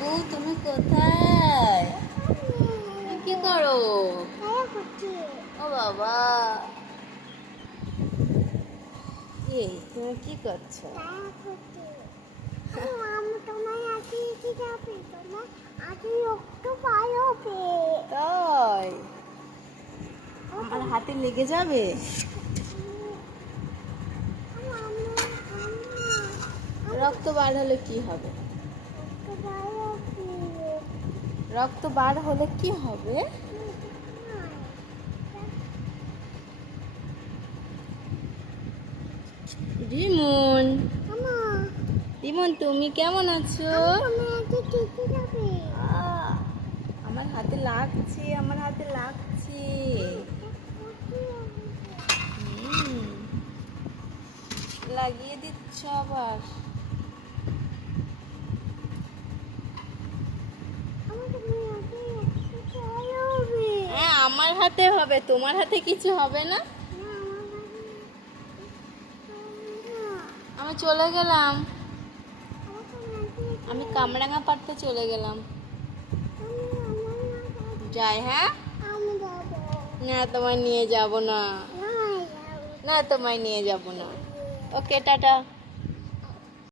বাবু তুমি কোথায়? কি করো? ও বাবা। এই, তুমি কি করছ? তাই? আমার হাতে লেগে যাবে? রক্ত বার হলে কি হবে? রক্ত বার হলে কি হবে? রিমন। রিমন তুমি কেমন আছো? আমার হাতে লাগছে আমার হাতে লাগছে। লাগিয়ে দিচ্ছ আবার হ্যাঁ আমার হাতে হবে, তোমার হাতে কিছু হবে না? আমি চলে গেলাম। আমি কামরাঙা পাড়তে চলে গেলাম। যাই হ্যাঁ? না, তোমায় নিয়ে যাব না। না, তোমায় নিয়ে যাব না। Okay, tata.